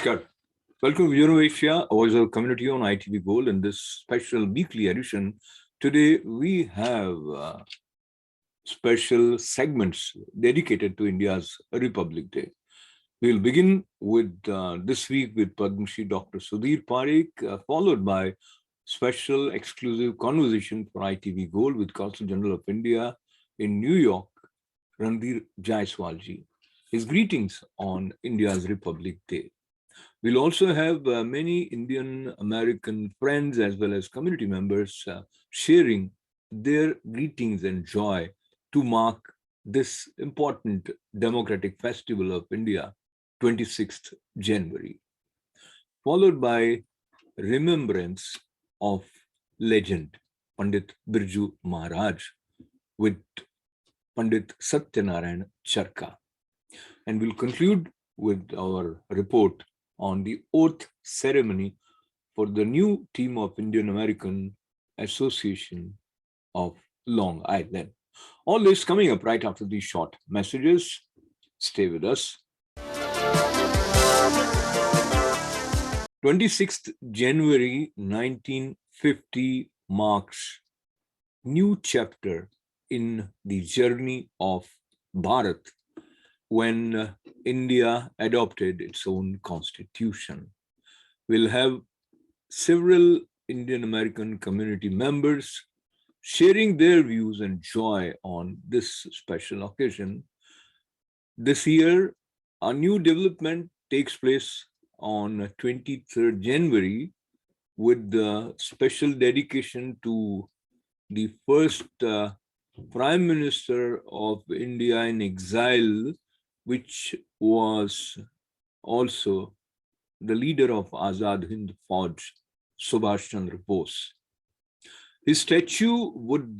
Namaskar. Welcome to Euro Asia, a voice of community on ITV Gold. In this special weekly edition, today we have special segments dedicated to India's Republic Day. We'll begin with this week with Padma Shri Dr. Sudhir Parikh, followed by special exclusive conversation for ITV Gold with Consul General of India in New York, Randhir Jaiswalji. His greetings on India's Republic Day. We'll also have many Indian American friends as well as community members sharing their greetings and joy to mark this important democratic festival of India, 26th January, followed by remembrance of legend Pandit Birju Maharaj with Pandit Satyanarayan Charka. And we'll conclude with our report on the oath ceremony for the new team of Indian American Association of Long Island. All this coming up right after these short messages. Stay with us. 26th January 1950 marks new chapter in the journey of Bharat when India adopted its own constitution. We'll have several Indian American community members sharing their views and joy on this special occasion. This year, a new development takes place on 23rd January with the special dedication to the first Prime Minister of India in exile, which was also the leader of Azad Hind Fauj, Subhash Chandra Bose. His statue would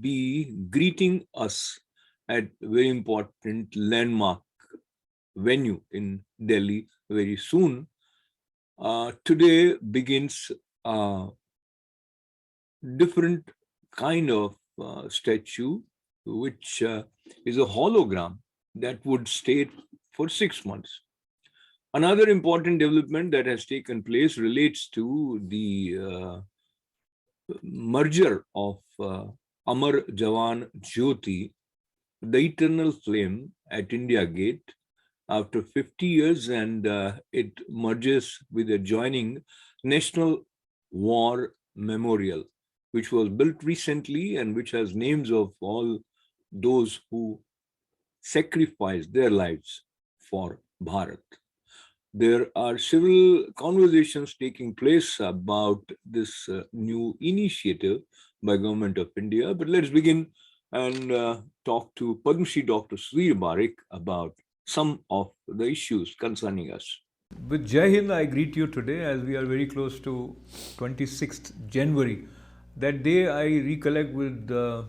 be greeting us at very important landmark venue in Delhi very soon. Today begins a different kind of statue, which is a hologram that would stay for 6 months. Another important development that has taken place relates to the merger of Amar Jawan Jyoti, the eternal flame at India Gate, after 50 years, and it merges with the adjoining National War Memorial, which was built recently and which has names of all those who sacrificed their lives for Bharat. There are several conversations taking place about this new initiative by Government of India, but let's begin and talk to Padma Shri Dr. Sudhir Parikh about some of the issues concerning us. With Jai Hind, I greet you today as we are very close to 26th January. That day I recollect with the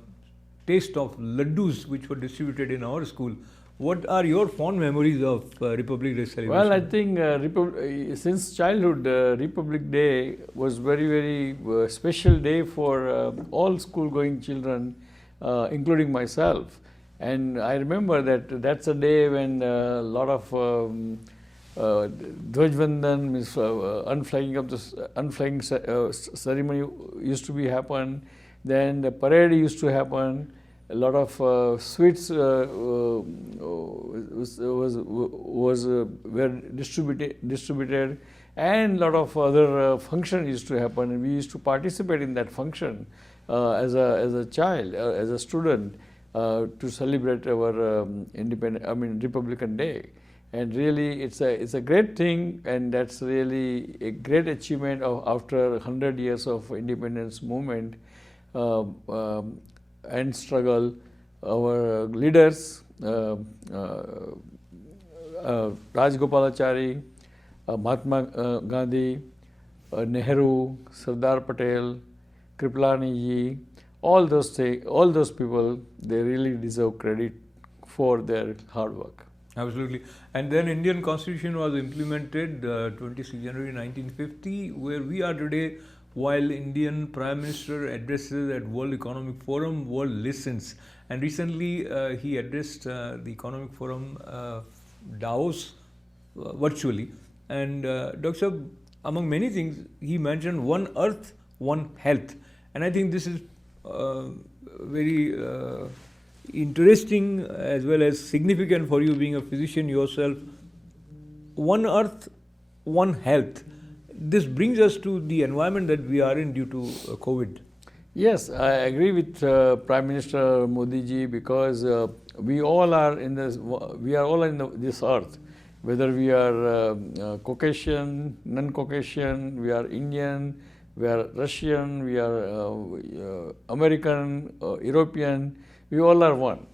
taste of laddus which were distributed in our school. What are your fond memories of Republic Day celebration? Well, I think since childhood, Republic Day was very special day for all school-going children, including myself. And I remember that that's a day when a lot of Dhwajvandan, means unflagging of the unflagging ceremony used to be happen. Then the parade used to happen. A lot of sweets were distributed, and a lot of other functions used to happen. And we used to participate in that function as a child, as a student. to celebrate our Republican Day. And really, it's a great thing, and that's really a great achievement of after 100 years of independence movement and struggle. Our leaders, Rajgopalachari, Mahatma Gandhi, Nehru, Sardar Patel, Kripalani ji, all those people, they really deserve credit for their hard work. Absolutely. And then Indian Constitution was implemented 26 January 1950, where we are today, while Indian Prime Minister addresses at World Economic Forum, world listens. And recently he addressed the Economic Forum Davos virtually. And Dr. Saab, among many things, he mentioned one earth, one health. And I think this is very interesting as well as significant for you being a physician yourself. One earth, one health. This brings us to the environment that we are in due to COVID. Yes, I agree with Prime Minister Modi ji, because we all are in this. We are all in this earth, whether we are Caucasian, non-Caucasian, we are Indian, we are Russian, we are American, European. We all are one,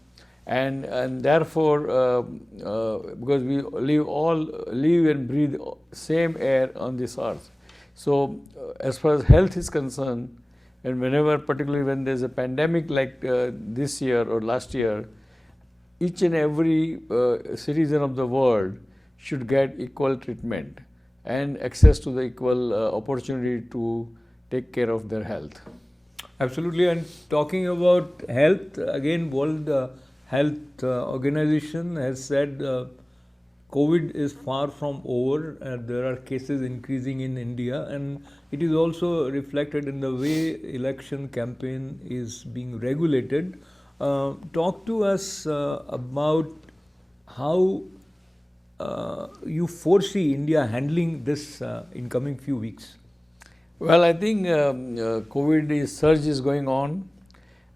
and therefore, because we live and breathe same air on this earth. So, as far as health is concerned, and whenever, particularly when there's a pandemic like this year or last year, each and every citizen of the world should get equal treatment and access to the equal opportunity to take care of their health. Absolutely. And talking about health, again, World Health Organization has said COVID is far from over. There are cases increasing in India, and it is also reflected in the way election campaign is being regulated. Talk to us about how you foresee India handling this in coming few weeks. Well, I think COVID surge is going on.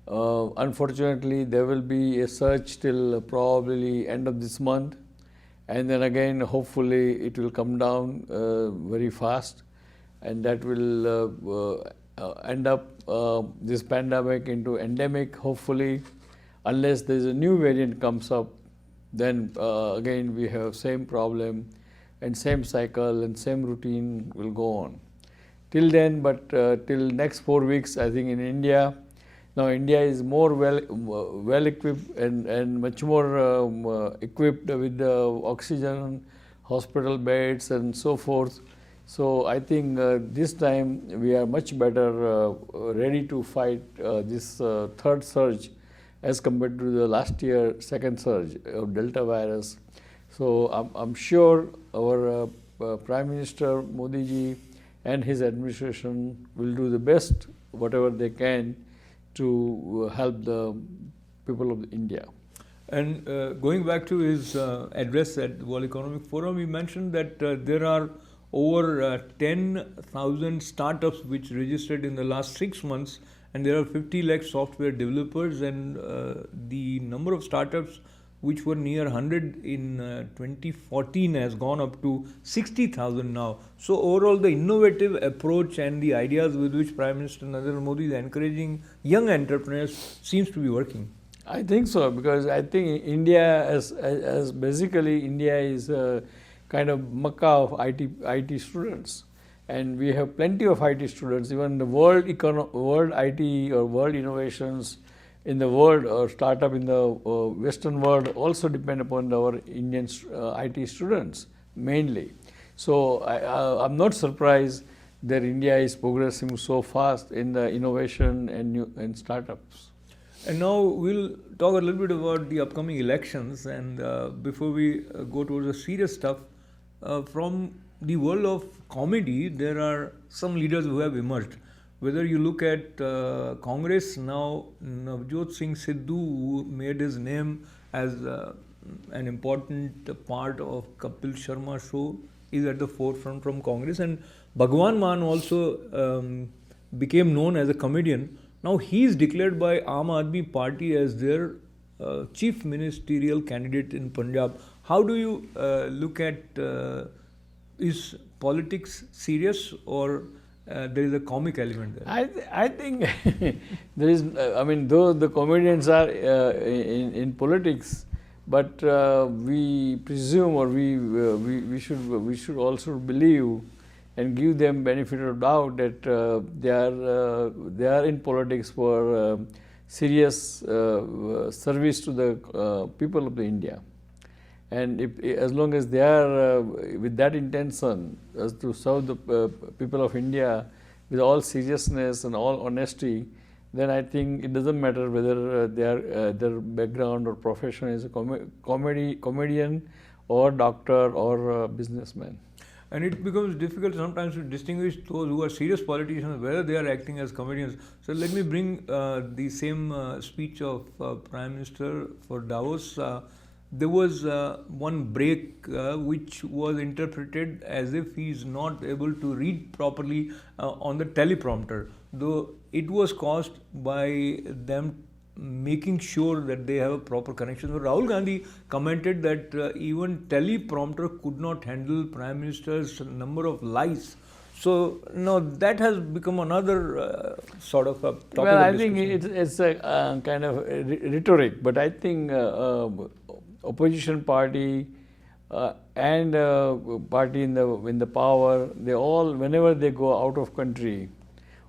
Unfortunately, there will be a surge till probably end of this month, and then again, hopefully, it will come down very fast, and that will end up this pandemic into endemic. Hopefully, unless there is a new variant comes up, then again we have same problem, and same cycle and same routine will go on. Till then, but till next 4 weeks, I think in India, now India is more well equipped and much more equipped with the oxygen, hospital beds and so forth. So I think this time we are much better ready to fight this third surge as compared to the last year second surge of Delta virus. So I'm sure our Prime Minister Modi ji and his administration will do the best, whatever they can, to help the people of India. And going back to his address at the World Economic Forum, he mentioned that there are over 10,000 startups which registered in the last 6 months, and there are 50 lakh software developers, and the number of startups which were near 100 in 2014 has gone up to 60,000 now. So overall, the innovative approach and the ideas with which Prime Minister Narendra Modi is encouraging young entrepreneurs seems to be working. I think so, because I think India, as basically India is a kind of Mecca of IT students, and we have plenty of IT students. Even the world IT or world innovations in the world or startup in the Western world also depend upon our Indian IT students mainly. So I'm not surprised that India is progressing so fast in the innovation and startups. And now we'll talk a little bit about the upcoming elections. And before we go towards the serious stuff, from the world of comedy, there are some leaders who have emerged. Whether you look at Congress now, Navjot Singh Sidhu, who made his name as an important part of Kapil Sharma show, is at the forefront from Congress. And Bhagwan Mann also became known as a comedian. Now he is declared by Aam Aadmi Party as their chief ministerial candidate in Punjab. How do you look at is politics serious or there is a comic element there? I think there is, I mean, though the comedians are in politics, but we presume or we should also believe and give them benefit of doubt that they are in politics for serious service to the people of the India. And as long as they are with that intention as to serve the people of India with all seriousness and all honesty, then I think it doesn't matter whether their background or profession is a comedian or doctor or businessman. And it becomes difficult sometimes to distinguish those who are serious politicians, whether they are acting as comedians. So let me bring the same speech of Prime Minister for Davos. There was one break which was interpreted as if he is not able to read properly on the teleprompter, though it was caused by them making sure that they have a proper connection. So Rahul Gandhi commented that even teleprompter could not handle Prime Minister's number of lies. So now that has become another sort of a topic. Well, I think it's a kind of rhetoric, but I think opposition party and party in the power, they all, whenever they go out of country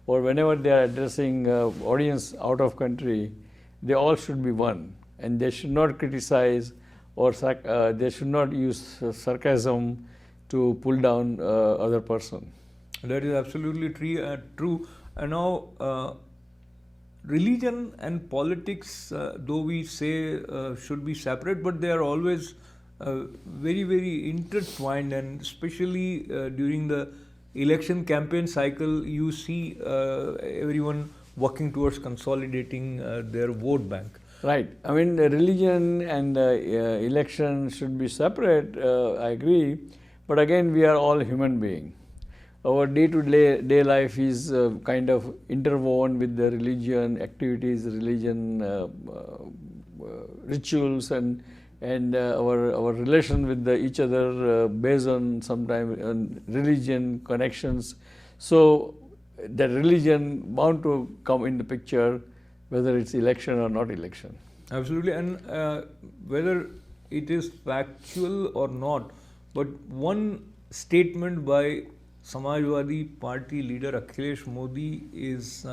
or whenever they are addressing audience out of country, they all should be one, and they should not criticize or they should not use sarcasm to pull down other person. That is absolutely true. And now, religion and politics, though we say should be separate, but they are always very, very intertwined, and especially during the election campaign cycle, you see everyone working towards consolidating their vote bank. Right. I mean, the religion and election should be separate, I agree. But again, we are all human beings. Our day-to-day life is kind of interwoven with the religion activities, religion rituals, and our relation with each other based on sometimes on religion connections. So that religion bound to come in the picture, whether it's election or not election. Absolutely, and whether it is factual or not, but one statement by Samajwadi Party leader Akhilesh Modi is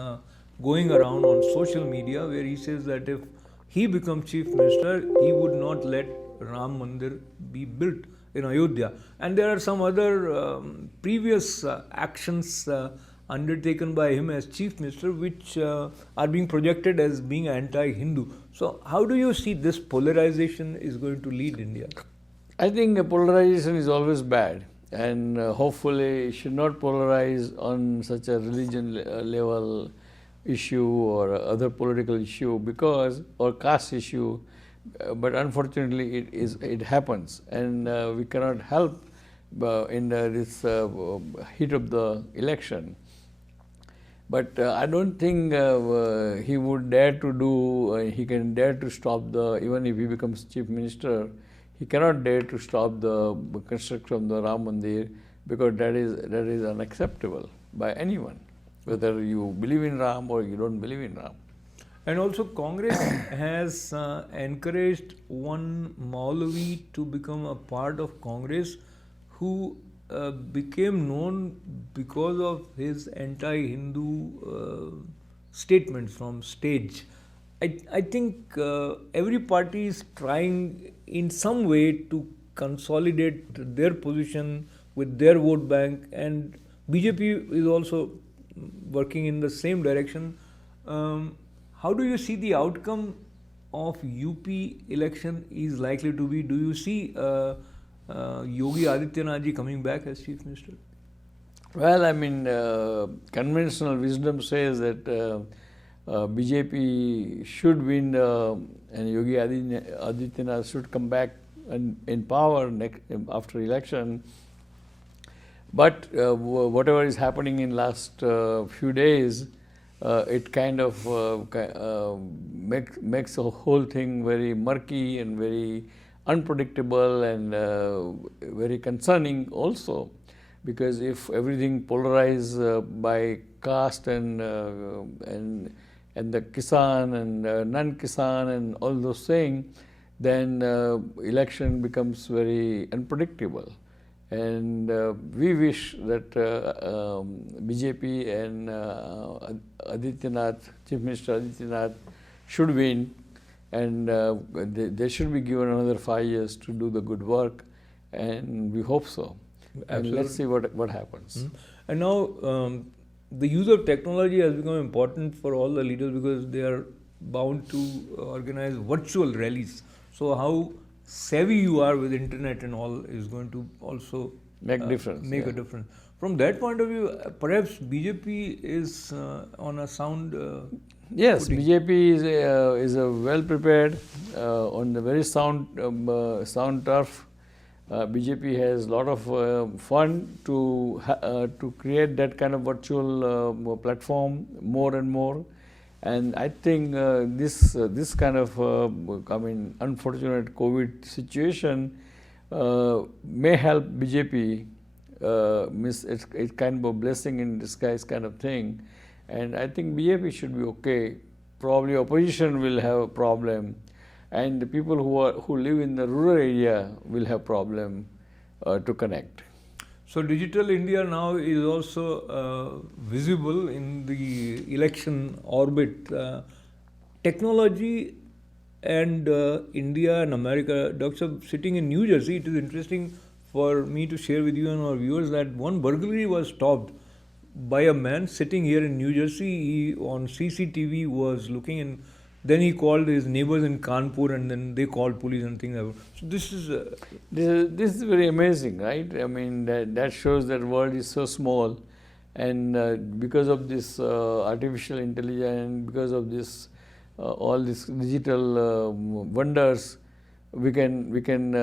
going around on social media, where he says that if he becomes chief minister, he would not let Ram Mandir be built in Ayodhya. And there are some other previous actions undertaken by him as chief minister, which are being projected as being anti-Hindu. So how do you see this polarization is going to lead India? I think polarization is always bad, and hopefully it should not polarize on such a religion level issue or other political issue or caste issue, but unfortunately it happens, and we cannot help in this heat of the election. But I don't think he would dare to do, he can dare to stop even if he becomes chief minister, he cannot dare to stop the construction of the Ram Mandir, because that is unacceptable by anyone, whether you believe in Ram or you don't believe in Ram. And also Congress has encouraged one Maulavi to become a part of Congress, who became known because of his anti-Hindu statements from stage. I think every party is trying in some way to consolidate their position with their vote bank, and BJP is also working in the same direction. How do you see the outcome of UP election is likely to be? Do you see Yogi Adityanath ji coming back as chief minister? Well, I mean, conventional wisdom says that BJP should win and Yogi Adityanath should come back in power after election. But whatever is happening in last few days, it kind of makes the whole thing very murky and very unpredictable and very concerning also, because if everything polarized by caste and the Kisan and non-Kisan and all those things, then election becomes very unpredictable. And we wish that BJP and Adityanath, Chief Minister Adityanath, should win, and they should be given another 5 years to do the good work, and we hope so. And let's see what happens. And now the use of technology has become important for all the leaders because they are bound to organize virtual rallies. So how savvy you are with internet and all is going to also Make difference. Make a difference. From that point of view, perhaps BJP is on a sound. Yes, BJP is a well prepared on the very sound turf. BJP has a lot of fun to create that kind of virtual platform more and more, and I think this kind of unfortunate COVID situation may help BJP. It's kind of a blessing in disguise kind of thing, and I think BJP should be okay. Probably opposition will have a problem, and the people who live in the rural area will have problem to connect. So Digital India now is also visible in the election orbit. Technology and India and America. Dr. Sitting in New Jersey, it is interesting for me to share with you and our viewers that one burglary was stopped by a man sitting here in New Jersey. He on CCTV was looking, and then he called his neighbors in Kanpur, and then they called police and things like that. So this is very amazing, right? I mean, that shows that world is so small, and because of this artificial intelligence, because of this all these digital wonders, we can kind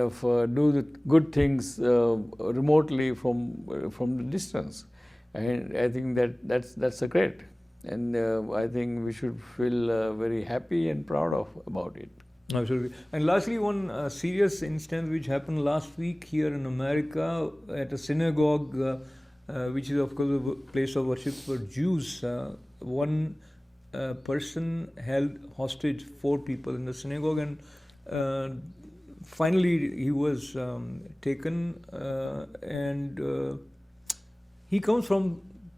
of do the good things remotely from the distance, and I think that's a great. And I think we should feel very happy and proud about it. Absolutely. And lastly, one serious instance which happened last week here in America at a synagogue, which is of course a place of worship for Jews. One person held hostage 4 people in the synagogue, and finally he was taken, and he comes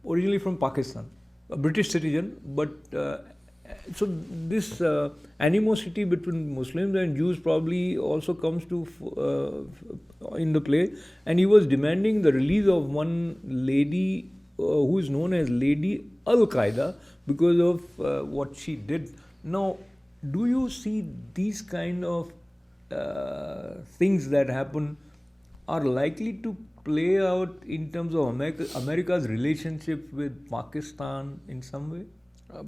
originally from Pakistan, a British citizen, but so this animosity between Muslims and Jews probably also comes to in the play, and he was demanding the release of one lady who is known as Lady Al-Qaeda because of what she did. Now, do you see these kind of things that happen are likely to play out in terms of America's relationship with Pakistan in some way?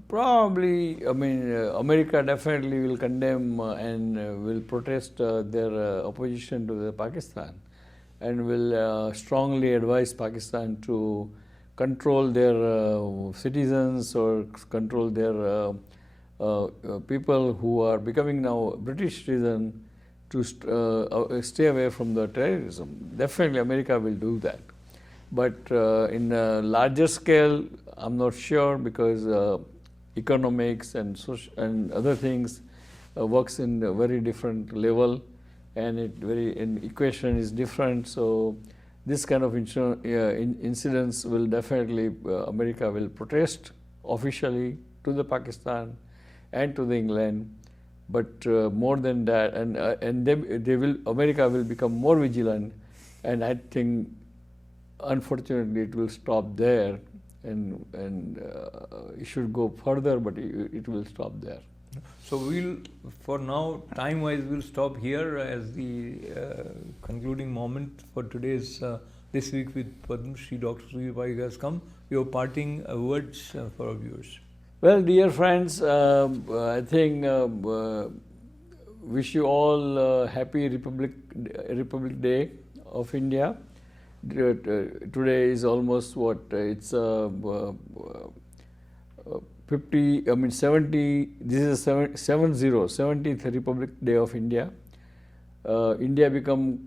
Probably. I mean, America definitely will condemn and will protest their opposition to Pakistan, and will strongly advise Pakistan to control their citizens or control their people who are becoming now British citizens to stay away from the terrorism. Definitely America will do that. But in a larger scale, I'm not sure, because economics and other things works in a very different level, and equation is different. So this kind of incidents will definitely, America will protest officially to the Pakistan and to the England. But more than that, and America will become more vigilant, and I think unfortunately it will stop there, and it should go further, but it will stop there. So for now, time-wise, we'll stop here as the concluding moment for today's This Week with Padma Shri. Dr. Sudhir Parikh has come. Your parting words for our viewers. Well, dear friends, I think wish you all happy Republic Day of India. today is almost what it's 50. I mean 70. This is a 70th Republic Day of India. India become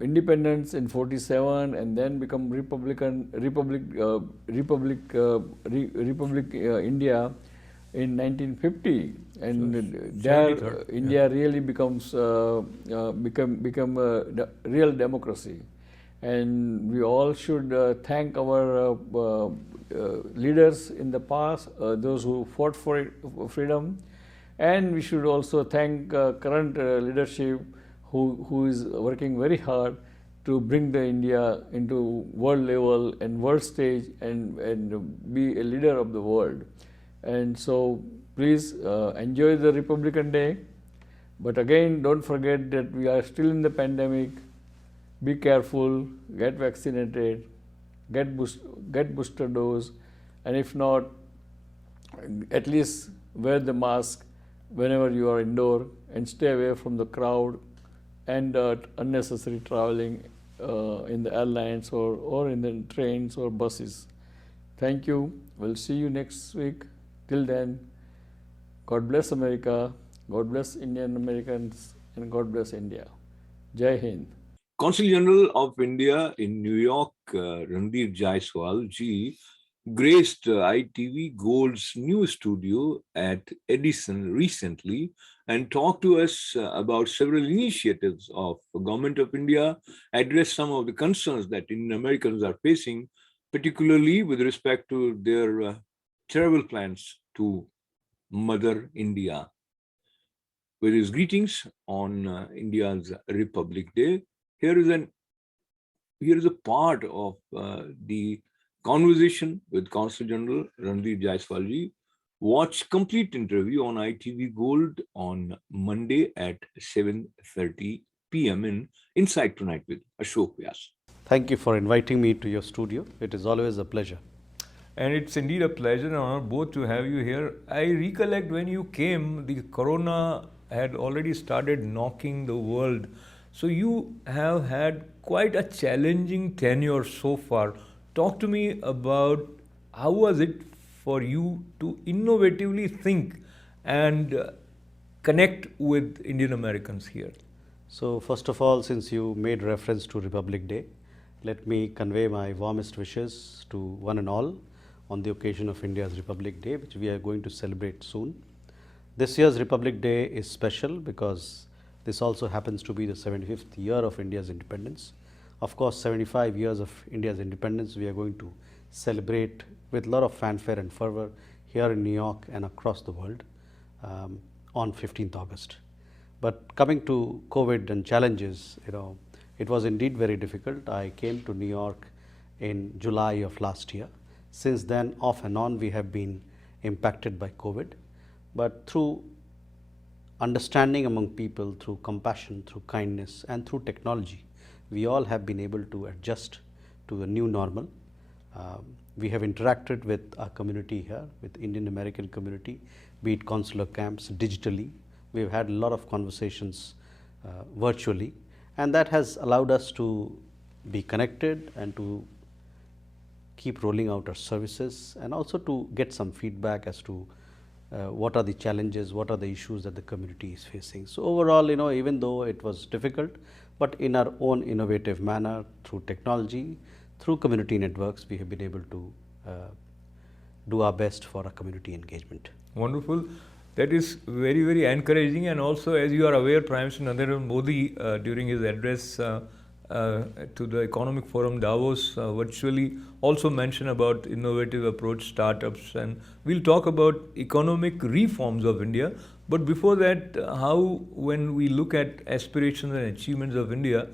independence in 47 and then become Republic India in 1950, and there 73rd, India really becomes become a real democracy, and we all should thank our leaders in the past, those who fought for freedom, and we should also thank current leadership who is working very hard to bring the India into world level and world stage and be a leader of the world. And so please enjoy the Republican Day, but again don't forget that we are still in the pandemic. Be careful, get vaccinated, get booster dose, and if not, at least wear the mask whenever you are indoor and stay away from the crowd and unnecessary traveling in the airlines or in the trains or buses. Thank you. We'll see you next week. Till then, God bless America, God bless Indian Americans, and God bless India. Jai Hind. Consul General of India in New York, Randeep Jaiswal ji, graced ITV Gold's new studio at Edison recently and talked to us about several initiatives of the Government of India, addressed some of the concerns that Indian Americans are facing, particularly with respect to their travel plans to Mother India. With his greetings on India's Republic Day, here is a part of the conversation with Consul General Randeep Jaiswal ji. Watch complete interview on ITV Gold on Monday at 7:30 p.m. in Insight Tonight with Ashok Vyas. Thank you for inviting me to your studio. It is always a pleasure. And it's indeed a pleasure and honor both to have you here. I recollect when you came, the corona had already started knocking the world. So you have had quite a challenging tenure so far. Talk to me about how was it for you to innovatively think and connect with Indian Americans here? So first of all, since you made reference to Republic Day, let me convey my warmest wishes to one and all on the occasion of India's Republic Day, which we are going to celebrate soon. This year's Republic Day is special because this also happens to be the 75th year of India's independence. Of course, 75 years of India's independence we are going to celebrate with a lot of fanfare and fervor here in New York and across the world on 15th August. But coming to COVID and challenges, it was indeed very difficult. I came to New York in July of last year. Since then, off and on, we have been impacted by COVID. But through understanding among people, through compassion, through kindness, and through technology, we all have been able to adjust to the new normal. We have interacted with our community here, with Indian American community, be it consular camps, digitally. We've had a lot of conversations virtually, and that has allowed us to be connected and to keep rolling out our services, and also to get some feedback as to what are the challenges, what are the issues that the community is facing. So overall, even though it was difficult, but in our own innovative manner, through technology, through community networks, we have been able to do our best for our community engagement. Wonderful. That is very, very encouraging. And also, as you are aware, Prime Minister Narendra Modi, during his address to the Economic Forum Davos virtually, also mentioned about innovative approach startups. And we'll talk about economic reforms of India. But before that, how, when we look at aspirations and achievements of India,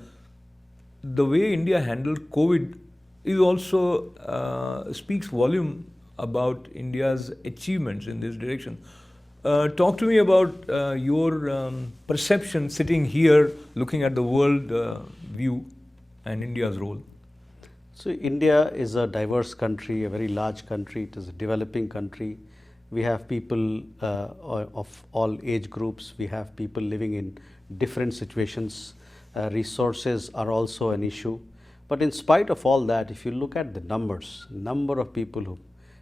the way India handled COVID is also speaks volume about India's achievements in this direction. Talk to me about your perception sitting here, looking at the world view and India's role. So India is a diverse country, a very large country. It is a developing country. We have people of all age groups. We have people living in different situations. Resources are also an issue. But in spite of all that, if you look at the numbers, number of people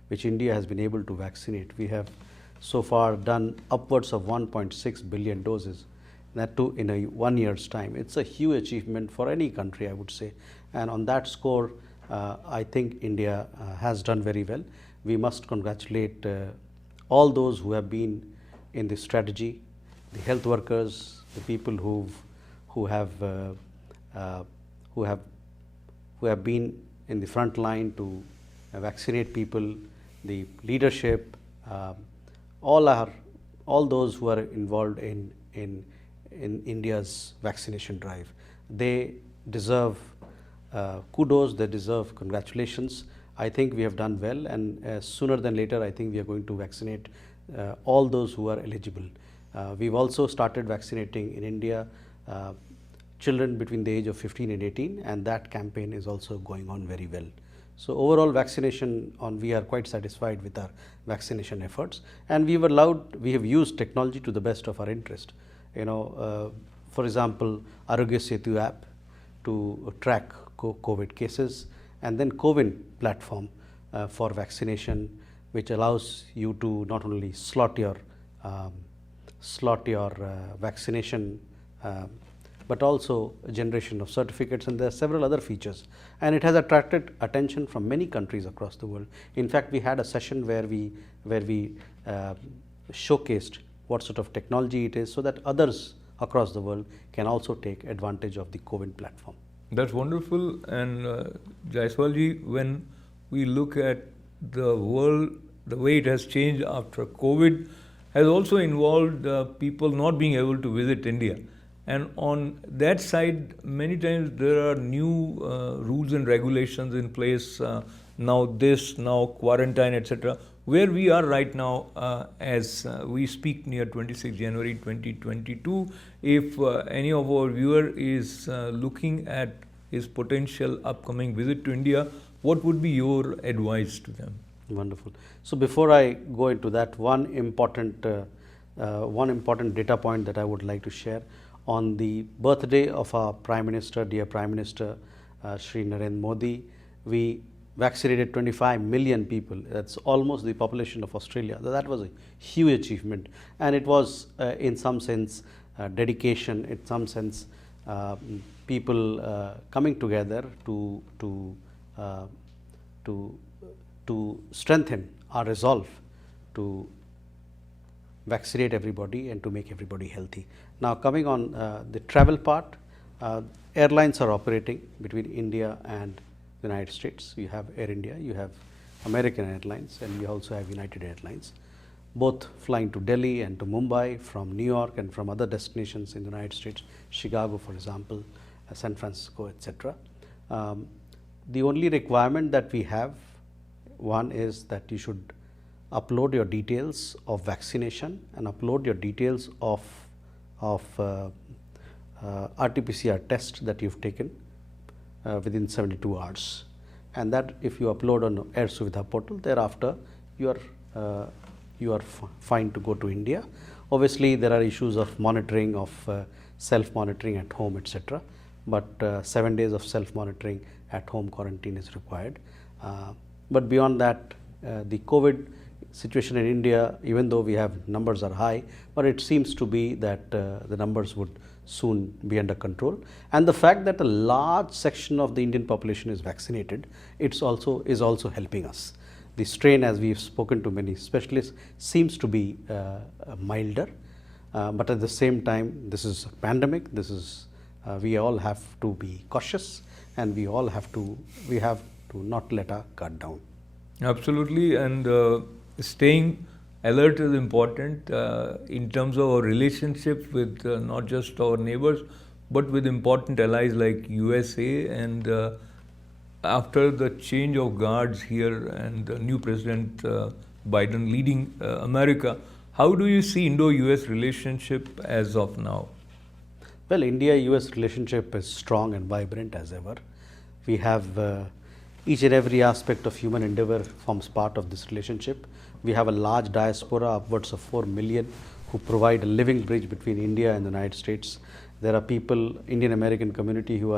which India has been able to vaccinate, we have so far done upwards of 1.6 billion doses, that too in a 1 year's time. It's a huge achievement for any country, I would say. And on that score, I think India has done very well. We must congratulate all those who have been in this strategy, the health workers, the people who have been in the front line to vaccinate people, the leadership, all those who are involved in India's vaccination drive. They deserve kudos, they deserve congratulations. I think we have done well, and sooner than later I think we are going to vaccinate all those who are eligible. We've also started vaccinating in India children between the age of 15 and 18, and that campaign is also going on very well. So overall vaccination, we are quite satisfied with our vaccination efforts, and we have used technology to the best of our interest. For example, Arogya Setu app to track COVID cases, and then CoWIN platform for vaccination, which allows you to not only slot your vaccination, but also generation of certificates, and there are several other features. And it has attracted attention from many countries across the world. In fact, we had a session where we showcased what sort of technology it is, so that others across the world can also take advantage of the CoWIN platform. That's wonderful. And Jaiswalji, when we look at the world, the way it has changed after COVID has also involved people not being able to visit India. And on that side, many times there are new rules and regulations in place, now quarantine, etc. Where we are right now, as we speak near 26 January 2022, if any of our viewer is looking at his potential upcoming visit to India, what would be your advice to them? Wonderful. So before I go into that, one important data point that I would like to share. On the birthday of our Prime Minister, dear Prime Minister Shri Narendra Modi, we vaccinated 25 million people. That's almost the population of Australia. That was a huge achievement, and it was in some sense dedication, in some sense people coming together to strengthen our resolve to vaccinate everybody and to make everybody healthy. Now, coming on the travel part, airlines are operating between India and the United States. You have Air India, you have American Airlines, and you also have United Airlines, both flying to Delhi and to Mumbai from New York and from other destinations in the United States, Chicago, for example, San Francisco, etc. The only requirement that we have, one is that you should upload your details of vaccination and upload your details of RT-PCR test that you've taken within 72 hours. And that if you upload on Air Suvidha portal, thereafter you are fine to go to India. Obviously, there are issues of monitoring, of self-monitoring at home, etc. But 7 days of self-monitoring at home quarantine is required. But beyond that, the COVID situation in India, even though we have numbers are high, but it seems to be that the numbers would soon be under control. And the fact that a large section of the Indian population is vaccinated, is also helping us. The strain, as we've spoken to many specialists, seems to be milder, but at the same time, this is a pandemic. This is we all have to be cautious, and we have to not let our guard down. Absolutely, and staying alert is important in terms of our relationship with not just our neighbors, but with important allies like USA. And after the change of guards here and the new President Biden leading America, how do you see Indo-US relationship as of now? Well, India-US relationship is strong and vibrant as ever. We have each and every aspect of human endeavor forms part of this relationship. We have a large diaspora, upwards of 4 million, who provide a living bridge between India and the United States. There are people, Indian American community, who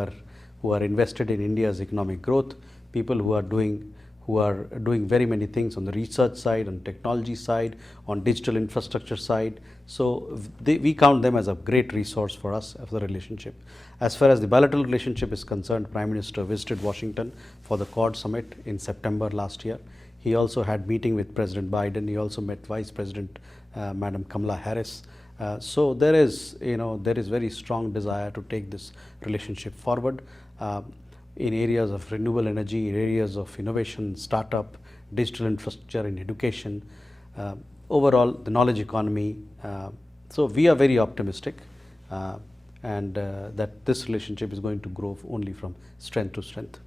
who are invested in India's economic growth, people who are doing very many things on the research side, on technology side, on digital infrastructure side. So we count them as a great resource for us as a relationship. As far as the bilateral relationship is concerned, Prime Minister visited Washington for the Quad Summit in September last year. He also had meeting with President Biden. He also met Vice President Madam Kamala Harris. So there is very strong desire to take this relationship forward. In areas of renewable energy, in areas of innovation, startup, digital infrastructure, in education, overall the knowledge economy. So we are very optimistic and that this relationship is going to grow only from strength to strength.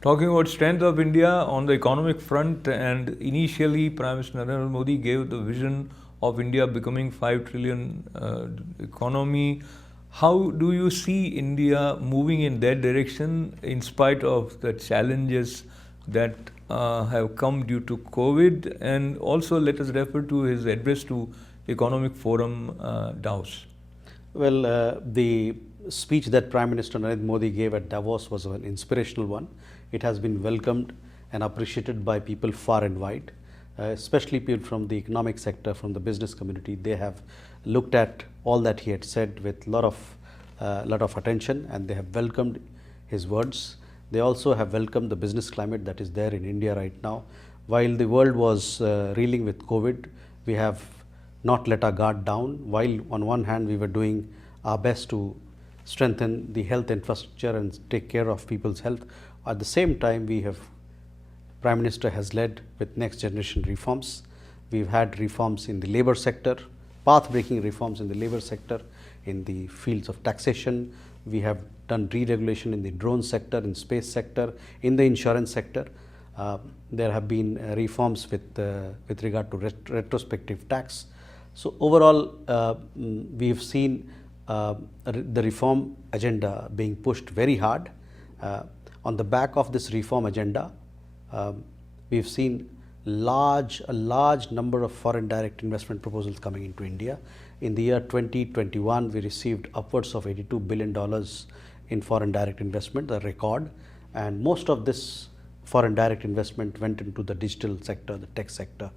Talking about strength of India on the economic front, and initially Prime Minister Narendra Modi gave the vision of India becoming 5 trillion economy. How do you see India moving in that direction in spite of the challenges that have come due to COVID? And also let us refer to his address to Economic Forum Davos. Well, the speech that Prime Minister Narendra Modi gave at Davos was an inspirational one. It has been welcomed and appreciated by people far and wide, especially people from the economic sector, from the business community. They have looked at all that he had said with lot of attention, and they have welcomed his words. They also have welcomed the business climate that is there in India right now. While the world was reeling with COVID, we have not let our guard down. While on one hand we were doing our best to strengthen the health infrastructure and take care of people's health, at the same time Prime Minister has led with next generation reforms. We've had reforms in the labor sector, path-breaking reforms in the labor sector, in the fields of taxation. We have done deregulation in the drone sector, in space sector, in the insurance sector. There have been reforms with regard to retrospective tax. So overall, we've seen the reform agenda being pushed very hard. On the back of this reform agenda, we've seen a large number of foreign direct investment proposals coming into India. In the year 2021, we received upwards of $82 billion in foreign direct investment, a record, and most of this foreign direct investment went into the digital sector, the tech sector,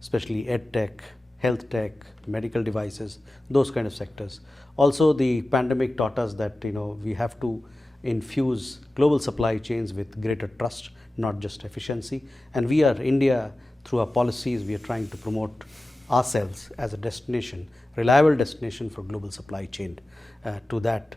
especially ed tech, health tech, medical devices, those kind of sectors. Also, the pandemic taught us that we have to infuse global supply chains with greater trust, not just efficiency. And we are, India, through our policies, we are trying to promote ourselves as a destination, reliable destination for global supply chain. To that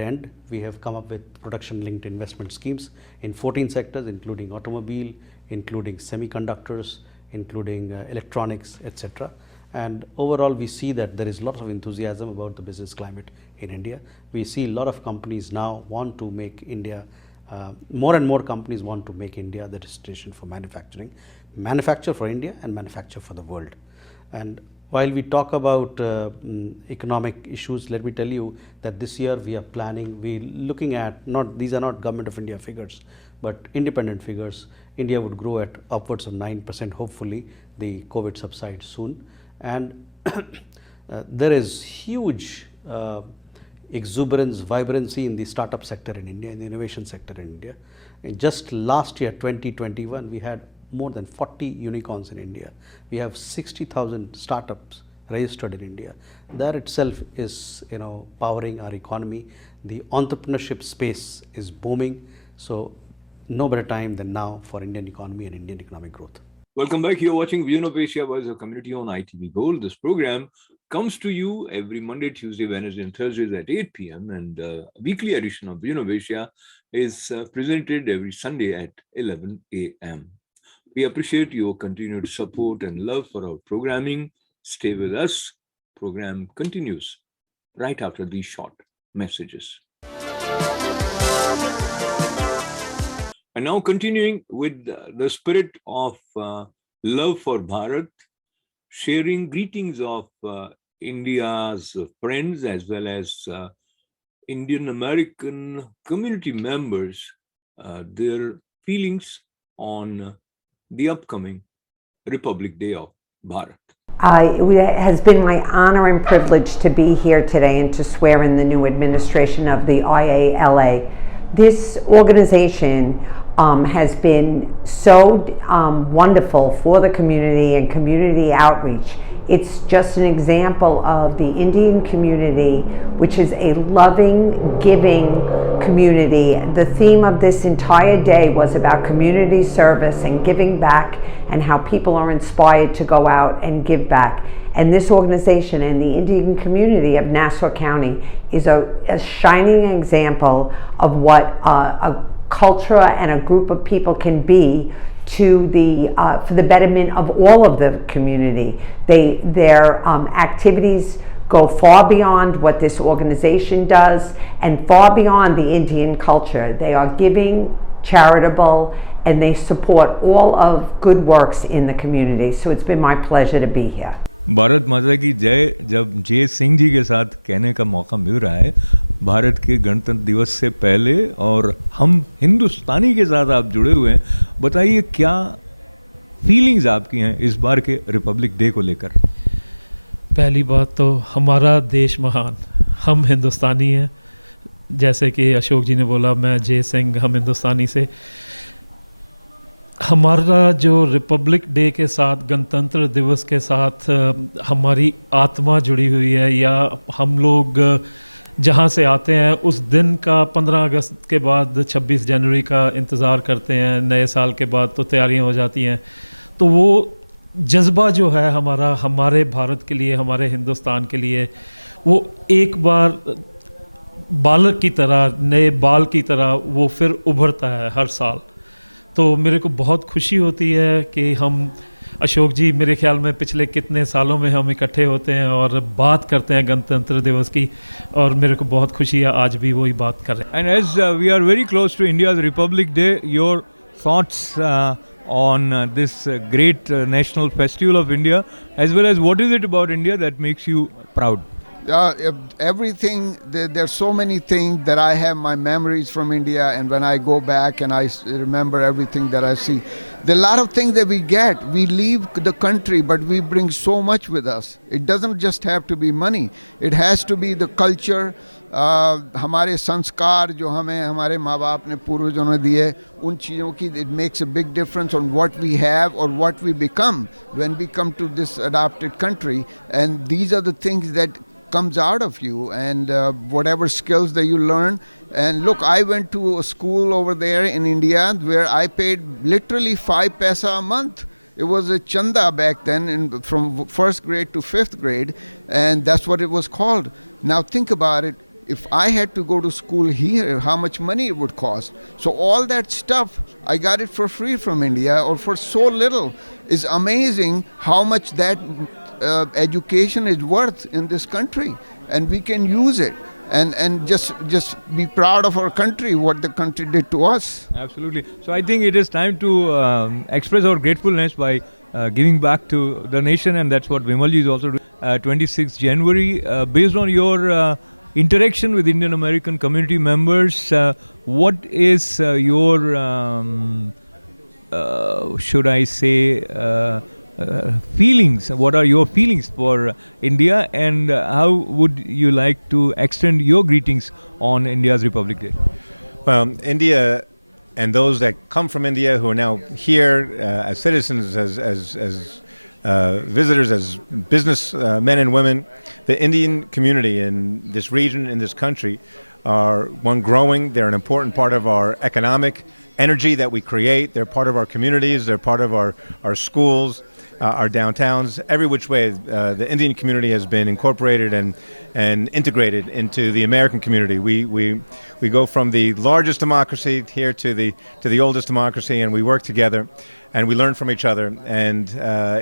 end, we have come up with production-linked investment schemes in 14 sectors, including automobile, including semiconductors, including electronics, etc. And overall, we see that there is lots of enthusiasm about the business climate in India. We see a lot of companies now want to make India, more and more companies want to make India the destination for manufacturing, manufacture for India and manufacture for the world. And while we talk about economic issues, let me tell you that this year we are planning, we're looking at, these are not Government of India figures, but independent figures. India would grow at upwards of 9%, hopefully the COVID subsides soon. And there is huge exuberance, vibrancy in the startup sector in India, in the innovation sector in India. And just last year, 2021, we had more than 40 unicorns in India. We have 60,000 startups registered in India. That itself is, powering our economy. The entrepreneurship space is booming. So no better time than now for Indian economy and Indian economic growth. Welcome back. You're watching Vision of Asia by the community on ITV Gold. This program comes to you every Monday, Tuesday, Wednesday, and Thursdays at 8 p.m. And a weekly edition of Vision of Asia is presented every Sunday at 11 a.m. We appreciate your continued support and love for our programming. Stay with us. Program continues right after these short messages. And now continuing with the spirit of love for Bharat, sharing greetings of India's friends as well as Indian American community members, their feelings on the upcoming Republic Day of Bharat. It has been my honor and privilege to be here today and to swear in the new administration of the IALA. This organization has been so wonderful for the community and community outreach. It's just an example of the Indian community, which is a loving, giving community. The theme of this entire day was about community service and giving back, and how people are inspired to go out and give back. And this organization and the Indian community of Nassau County is a shining example of what a culture and a group of people can be to for the betterment of all of the community. Their activities go far beyond what this organization does and far beyond the Indian culture. They are giving, charitable, and they support all of good works in the community. So it's been my pleasure to be here. Bharat माता की जय जब जय सिंह जी के साथ कहने का मौका मिल रहा है भारत के गणतंत्र दिवस से पहले, और हम हिंदुस्तानी के साथ आप जुड़े हुए हैं, बताइए क्या फीलिंग्स आपकी हैं इस बार के रिपब्लिक डे को लेकर? पहली बात तो हमारा देश महान, हम हिंदुस्तानी हैं। जैसे कि अशोक जी ने बोला, मैं जय सिंह, हम हिंदुस्तानी से। हमारा जो रिपब्लिक डे के साथ, गणतंत्र दिवस के साथ हमारी आत्मा जुड़ी हुई है, या हम लोग जहाँ से आते हैं उस दिन का 15 अगस्त के बाद 26 जनवरी का इंतज़ार करते हैं। नए साल के बाद तो तैयारियाँ हो जाती हैं। तो वो जज्बा जो है हमारा, हमारे भारत के लिए, हमारे हिंदुस्तान के लिए, वो एक बार बालक की तरह, नए बाल की तरह वो फिर उभरता है हर साल। तो मेरे को बहुत खुशी होती है कि हम, अशोक जी मेरे ख्याल में पिछले कितने सालों में हम इकट्ठे होते हैं और बात करते हैं गणतंत्र दिवस की, और मेरे को बहुत खुशी है आज भी वही बात कर रहे हैं। And as we are very close to India's Republic Day, your thoughts on this great national festival of India, as well as what is it about India that makes you proud? Everything, there's so many things that I have my memories from India, and when I go back and I remember everything that I see, there are a lot of things that we get. We leave the country, but we bring so much with us. It doesn't just have to be money. It has to be the culture, हमारे संस्कार जो हमें हमारे माँ बाप ने, पूर्वजों ने दिए, उन चीज़ों की, it makes a big difference on what we have or what we become when we come to this adopted country. And these are the things that comes out of you, and whatever skills that you learn. And look, I went to a school over there in India where I paid literally 5 paisa a month. It was a chanda back then, from first grade to 5th grade, and that's what it was called. Now think about it. If I had to go to school here, how much money it would cost. So all that stuff, I got it for free from India, or for so little. Is amazing how much that education is worth in this country, and we can use it and just be proud of our country, what the country did to us. Absolutely. So I think it is time to express our gratefulness by giving back to the nation, and that's what Vimalji is also doing. 26th January, based on your interaction with Indian American community members, what is your should I say feelings? What are your feelings for India, and how would you like to extend your greetings on India's Republic Day? Well, India and those that come from India who are now here as citizens, as visitors, as business men and women, the Indian community in this region, in this country, are one growing. They're an important part of our economic energy that we create. They're part of our communities. They're part of our schools, our downtowns, every which way. The Indian community has been incorporated and integrated into the American community. We go from the largest democracy here to the oldest democracy, and we work together, and we learn from each other. And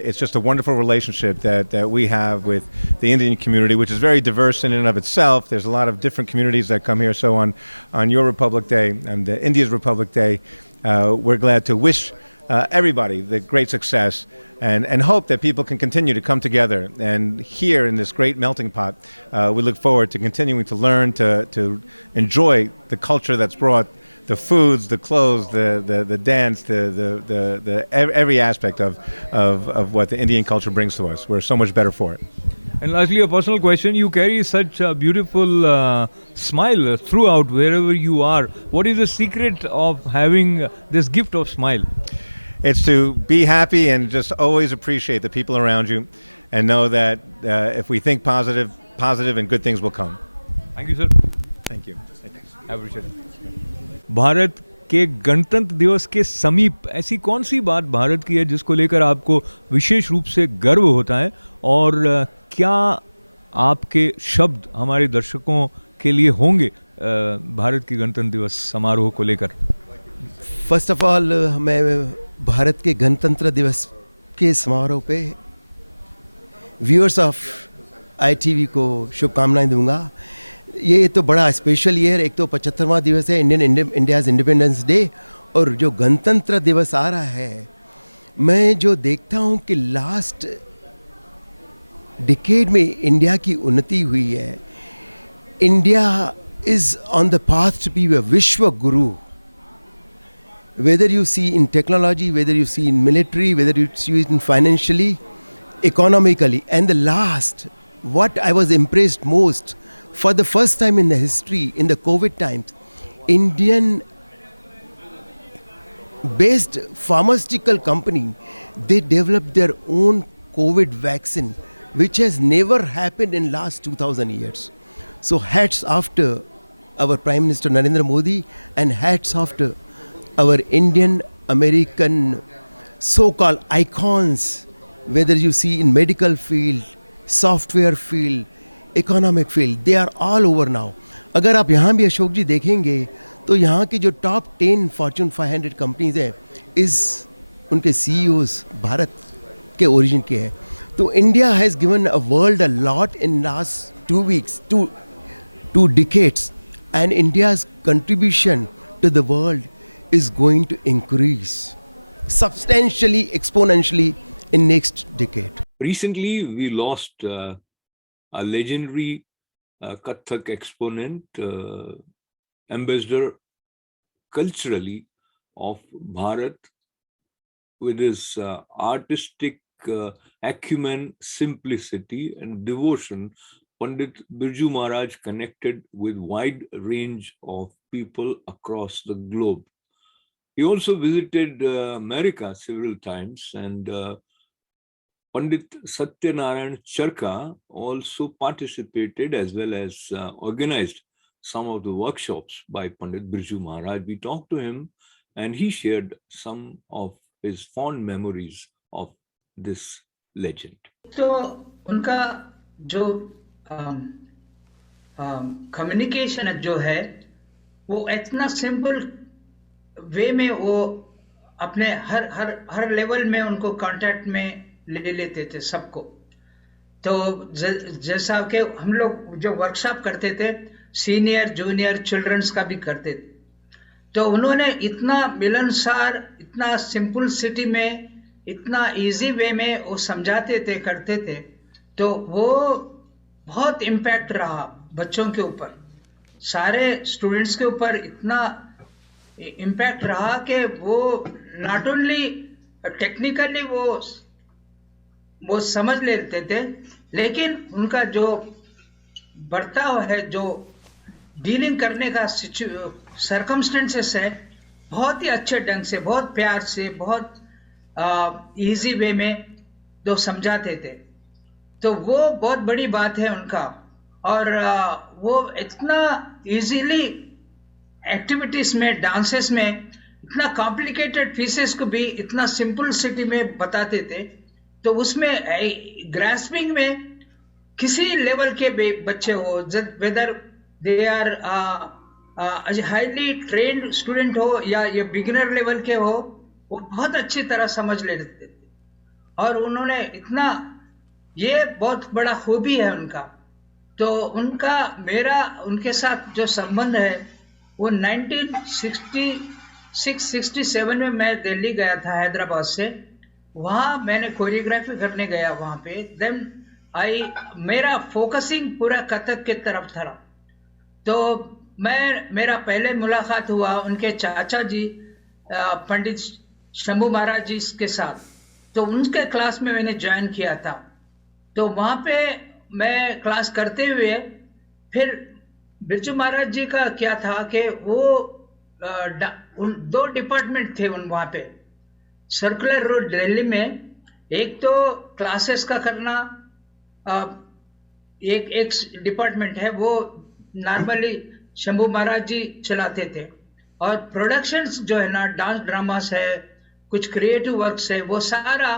it's just a wonderful relationship that we have with the Indian community, which is very diverse in and of itself. There's a lot of different communities that come here. So on your Republic Day and India's Republic Day, we're glad to wish everybody the great success, and hope that people can continue to come together. And here in this great melting pot, we look forward to continuing to learn, to enjoy the culture that's brought the foods, the clothes, the dance, every aspect of what the Indian culture brings to us. We're so much better for it. And lastly, a personal question. You carry such a beautiful smile throughout wherever you are. What is the secret of having this gift of smile? It's to be happy and just always appreciate the people around you and know that if we think positive and good things will come. Thank you, sir. Thank you. I appreciate it. Bharat के गणतंत्र दिवस के समीप ऐसी कौन सी बात भारत की है जिसको लेकर आपको विशेष रूप से गर्व होता है, और क्या आपके शब्द हमारे दर्शकों के लिए होंगे भारत की गणतंत्र दिवस समारोह को लेकर? फर्स्ट ऑफ ऑल मैं भारत के गणतंत्र दिवस के समारोह पे व्यूअर्स ऑफ ITV को शुभकामनाएं दूंगा। ये तो बड़ा स्पेशल ईयर, एक तो 75वां दिवस है इंडियाज़ इंडिपेंडेंस डे, और जो गणतंत्र दिवस आ रहा है, मैं जो देखता हूँ कि लास्ट डिकेड में इंडिया की उन्नति हुई है। India is on the path to be a vishwa guru, whether you see in technology, whether you see in military, whether you see it in financially, economically. And the last, what I was impressed most, for the first time in the history, in the COVID times, Indian based pharmaceutical company, they developed their own COVID vaccine, which has never happened in last 2000 years. So hats off to our Prime Minister Narendra Modi, and hats off to our Indian American so-called icons, whether you see in medical field, software field, economic field, they are all over now. अगर आप यहाँ भी अशोक जी देखेंगे तो यहाँ की जो top 10 Fortune 500 companies हैं, इस उनके CEOs भारत के ओरिजिन के हैं। तो India has given a world a lot in last 2 weeks, two decades, and India's contribution to the world is going to increase substantially, exponentially in next decade. Recently, we lost a legendary Kathak exponent, ambassador culturally of Bharat, with his artistic acumen, simplicity and devotion. Pandit Birju Maharaj connected with wide range of people across the globe. He also visited America several times, and Pandit Satyanarayan Charka also participated as well as organized some of the workshops by Pandit Birju Maharaj. We talked to him and he shared some of his fond memories of this legend. तो उनका जो communication जो है वो इतना simple way में वो अपने हर लेवल में उनको कांटेक्ट में ले लेते थे सबको। तो जैसा कि हम लोग जो वर्कशॉप करते थे सीनियर जूनियर चिल्ड्रंस का भी करते थे, तो उन्होंने इतना मिलनसार, इतना सिंपल सिटी में, इतना इजी वे में वो समझाते थे, करते थे, तो वो बहुत इम्पैक्ट रहा बच्चों के ऊपर, सारे स्टूडेंट्स के ऊपर इतना इम्पैक्ट रहा कि वो नॉट ओनली टेक्निकली वो समझ लेते थे, लेकिन उनका जो बर्ताव है, जो डीलिंग करने का सर्कमस्टेंसेस है, बहुत ही अच्छे ढंग से, बहुत प्यार से, बहुत इजी वे में तो समझाते थे। तो वो बहुत बड़ी बात है उनका, और वो इतना इजीली एक्टिविटीज में, डांसेस में, इतना कॉम्प्लिकेटेड पीसेस को भी इतना सिंपल सिटी में बताते थे। तो उसमें ग्रास्पिंग में किसी लेवल के बच्चे हो, whether they are highly trained student हो या ये बिगिनर लेवल के हो, वो बहुत अच्छी तरह समझ लेते थे। और उन्होंने इतना, ये बहुत बड़ा खूबी है उनका। तो उनका, मेरा उनके साथ जो संबंध है वो 1966-67 में मैं दिल्ली गया था हैदराबाद से, वहाँ मैंने कोरियोग्राफी करने गया वहाँ पे। देन मेरा फोकसिंग पूरा कथक के तरफ था। तो मेरा पहले मुलाकात हुआ उनके चाचा जी पंडित शंभू महाराज जी के साथ, तो उनके क्लास में मैंने ज्वाइन किया था। तो वहाँ पे मैं क्लास करते हुए फिर बिरजू महाराज जी का क्या था कि वो दो डिपार्टमेंट थे वहाँ पे सर्कुलर रोड दिल्ली में। एक तो क्लासेस का करना, एक डिपार्टमेंट है वो नॉर्मली शंभू महाराज जी चलाते थे, और प्रोडक्शंस जो है ना, डांस ड्रामास है, कुछ क्रिएटिव वर्क्स है, वो सारा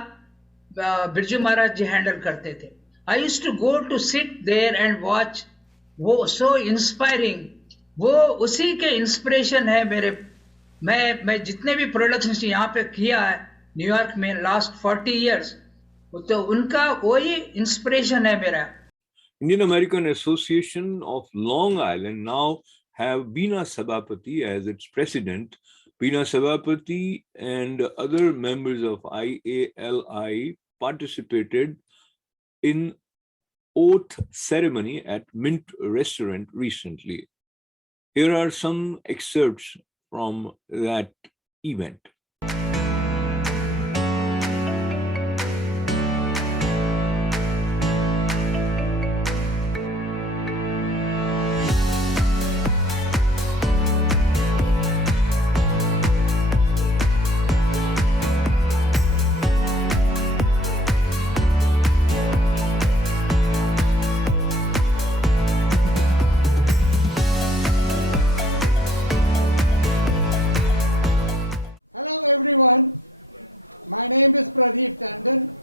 बिरजू महाराज जी हैंडल करते थे। I used to go to sit there and watch, वो सो इंस्पायरिंग, वो उसी के इंस्पिरेशन है मेरे। मैं जितने भी प्रोडक्शंस यहाँ पे किया है न्यूयॉर्क में लास्ट 40 इयर्स, तो उनका वही इंस्पिरेशन है मेरा। Indian American Association of Long Island now have Beena Sabapati as its president. Beena Sabapati and other members of IALI participated in oath ceremony at Mint Restaurant recently. Here are some excerpts from that event. Everyone, my name is Pradeep Tandon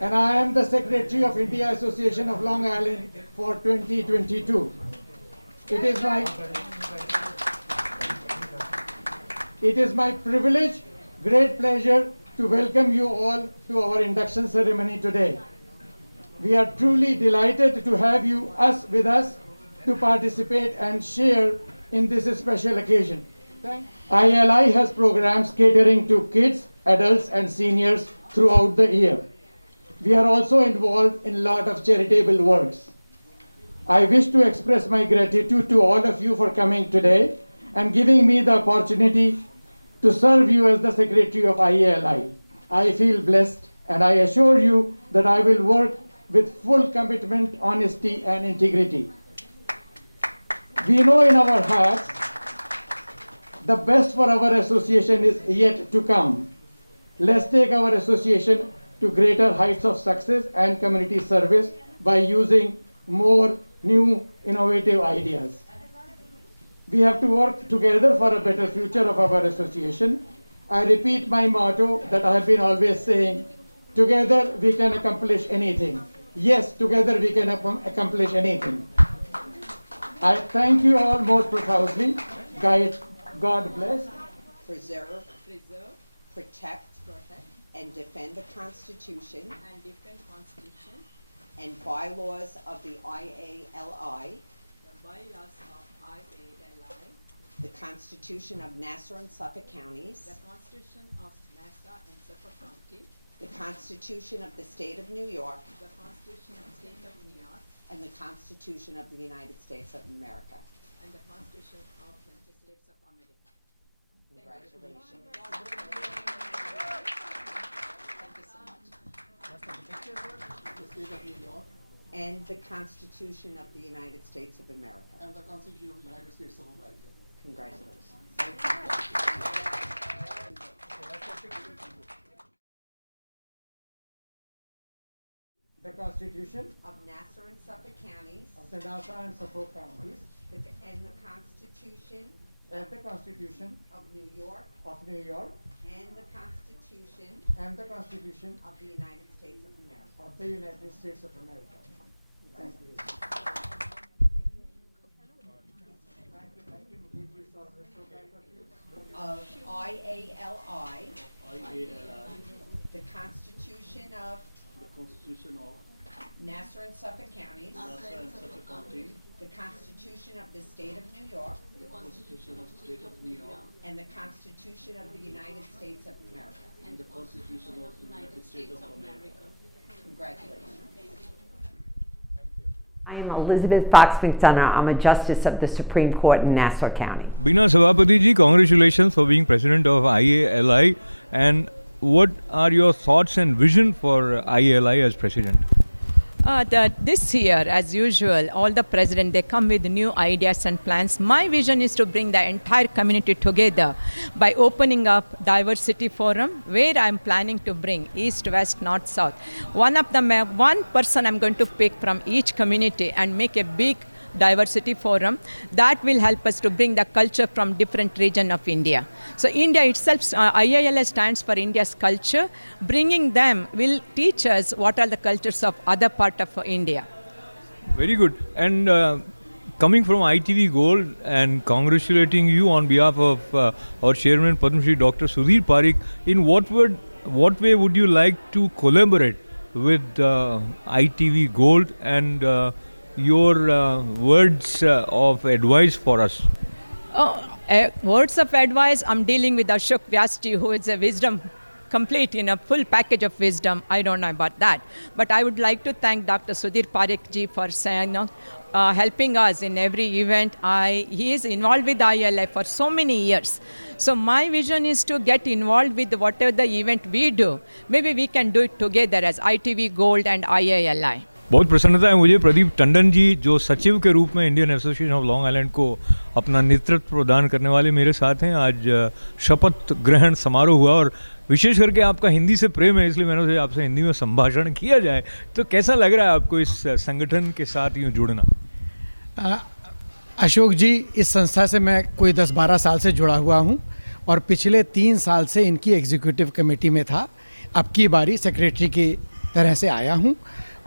and I am the Secretary of India Association of Long Island for 2022. It is my privilege, great pleasure to welcome you all to our induction ceremony today. We are truly delighted to have us with us to participate and share in this special occasion. ILI has programs catering to kids, adults and seniors throughout the year. We are also involved in a lot of charitable works. I wish to express my gratitude to all of you for coming today and giving me the opportunity to serve you as the Secretary of IALI. I feel blessed and I assure you that I will work with full commitment, honesty and integrity. We know in our hearts the best for our association is yet to come. Let's take our association to greater heights of success and community service by using more new innovative ideas. We have to work together for a better future of our association. I repeat my motto that I have been always saying, together we can accomplish anything. Yes, together we can accomplish anything. I thank you all most profoundly. God bless. Preserve, protect, and defend the Constitution and bylaws of the IALI, the Constitution of Nassau and Suffolk Counties, the Constitution of the State of New York, and the Constitution of the United States of America. And the Constitution of the United States of America. Congratulations. Thank you so much. And the Constitution of the United States of America. And the Constitution of the United States of America. Congratulations. The Constitution of Nassau and Suffolk Counties. Of the Nassau and Suffolk Counties. And the Constitution. And the Constitution. Of New York. Of New York. And the Constitution. And the Constitution. Of the United States of America. Of the United States of America. Thank you. Of IALI. The Constitution of. Nassau and Suffolk Counties. The Constitution of the State of New York. And the Constitution of the United States of America. And the Constitution of the United States of America. Congratulations. I am Elizabeth Fox McDonough. I'm a justice of the Supreme Court in Nassau County. Bina Sabapati ji, congratulations for being president of IALI. And what are your thoughts and vision for IALI as president? This year, as usual, all the presidents, they come with new ideas and plans. My vision is to bring the entire community together by opening up diversity forum, where I'm planning to bring east, west, north, south. One person I'm going to pick from each community and make a big diversity forum that will help us to bring the culture from different region of India. So India itself, IALI stands for India's culture. Bringing them will teach us what are the cultures of other part of India. Very good. And coming from ITV Gold and congratulating you on behalf of our chairman Padma Shri Dr. Sudhir Parikh, in what way would you like to collaborate with ITV Gold and your words of advice for us? Words of advice, I'm dealing with Ashok Vyasji, who is a wisdom complete in a full package of wisdom. I don't know about that. But I would like to thank Dr. Sudhir Parikh ji for helping us in every event. He is involved with IALI for so many years. So my vision is to get involved with whatever the event we do. Maybe we can do it together as ITV Gold and IALI. बहुत प्रसन्नता है मुझे प्रदीप टंडन जी जो सचिव के रूप में Indian association of long island को अपना नेतृत्व प्रदान करने वाले मेरे साथ हैं। आज शपथ ग्रहण समारोह हुआ और विशेष करके आपका हिंदी से प्रेम है, इसलिए मैंने आपसे हिंदी में संभाषण किया जाए। तो कैसा लग रहा है आपको इस संगठन के साथ यूँ जुड़ना? अशोक जी, इस संस्था से मैं कोई 10-12 साल से जुड़ा हुआ हूँ और पिछले 3 साल से इनकी एग्जीक्यूटिव कमेटी में था। अब की बारी सेक्रेटरी की तरह से आया हूँ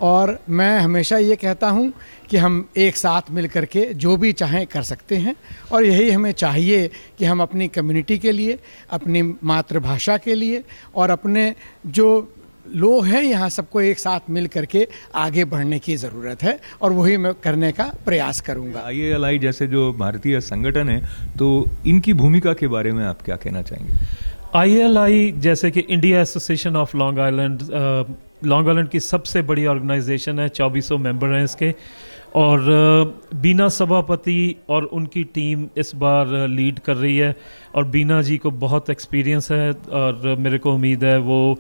और मैं हमेशा ये कहता हूँ कि हम एक साथ मिल करके जो भी चाहें कर सकते हैं और यही हमें चाहिए कि हम अपनी कम्युनिटी के लिए, अपनी मातृभाषा के लिए और अपने जो लोग हैं यहाँ सबको एक साथ मिल करके आगे बढ़ने की ज़रूरत है और वही मैं करने का प्रयास करूँगा। IALI जैसे जो भारतीय संगठन है, तो इनकी भूमिका के बारे में आप क्या कहना चाहेंगे? IALI जैसे कि India association of long island की सबसे बड़ी ऑर्गेनाइजेशन है, 2400 मेंबर हैं इसके और बीना सभापति और उनकी टीम इस बार लीड कर रही है और बीना जी को बहुत एक्सपीरियंस है और मेरे को उम्मीद है वो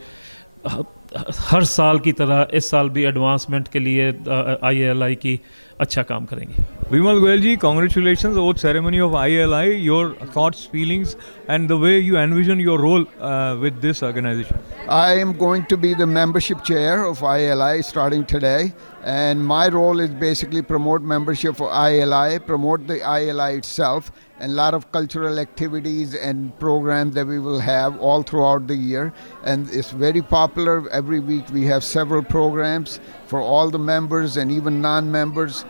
हर साल की तरह इस साल भी एडवांसमेंट के लिए IALI की अच्छा काम करेंगे। Vimal Goyal ji, congratulations on the ceremony of IALI, your thoughts, feelings and the way you envision your role with this organization. I am going to be the membership chair of IALI starting today, and my role is basically promote membership for IALI, promote the IALI itself, and a lot of cultural activities and programs that we will have all throughout the year. And it's very popular. Every week we have several programs for all the members and even non-members,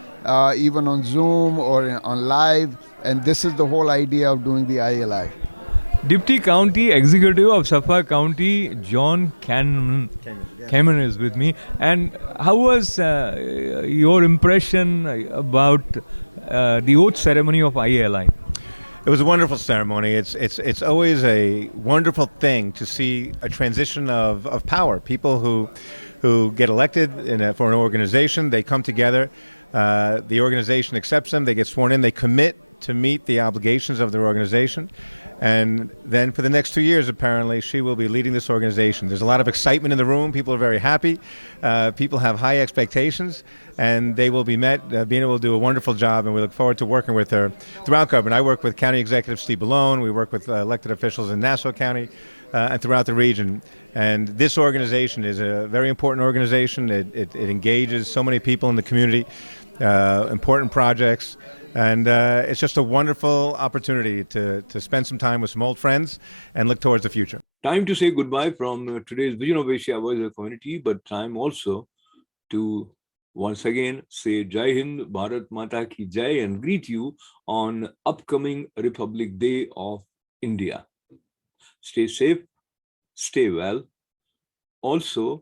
even on Zoom or on live. And this is the whole idea of doing the IALI. Deputy County Executive of Suffolk County, John Kamen is with me. And how was your impression about the oath ceremony of IALI? It was a wonderful ceremony. It's always a wonderful thing to see a transition of power. People who get elected for an organization, they come together. The organization accepts them. They get sworn in. They commit to meet the obligations of their organization. And then for the next 2 years, apparently, she will be leading this organization. There's a lot of excitement in the room. People are very happy. People have high expectations, and they will be met. Bina will do a wonderful job, and we look forward to working with her throughout government. I work with County Executive Steve Ballone. We work with elected officials in Nassau County and throughout the region. And this organization is a very important organization. It engages so many people in the community, important projects. And it's just a wonderful opportunity to spend some time with some old friends and look towards the future. Time to say goodbye from today's Vision of Asia Voice community, but time also to once again say Jai Hind, Bharat Mata Ki Jai, and greet you on upcoming Republic Day of India. Stay safe, stay well. Also,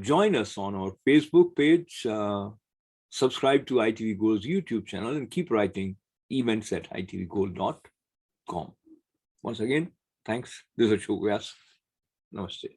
join us on our Facebook page. Subscribe to ITV Gold's YouTube channel and keep writing events@itvgold.com. Once again, thanks. This is Ashok Vyas. Namaste.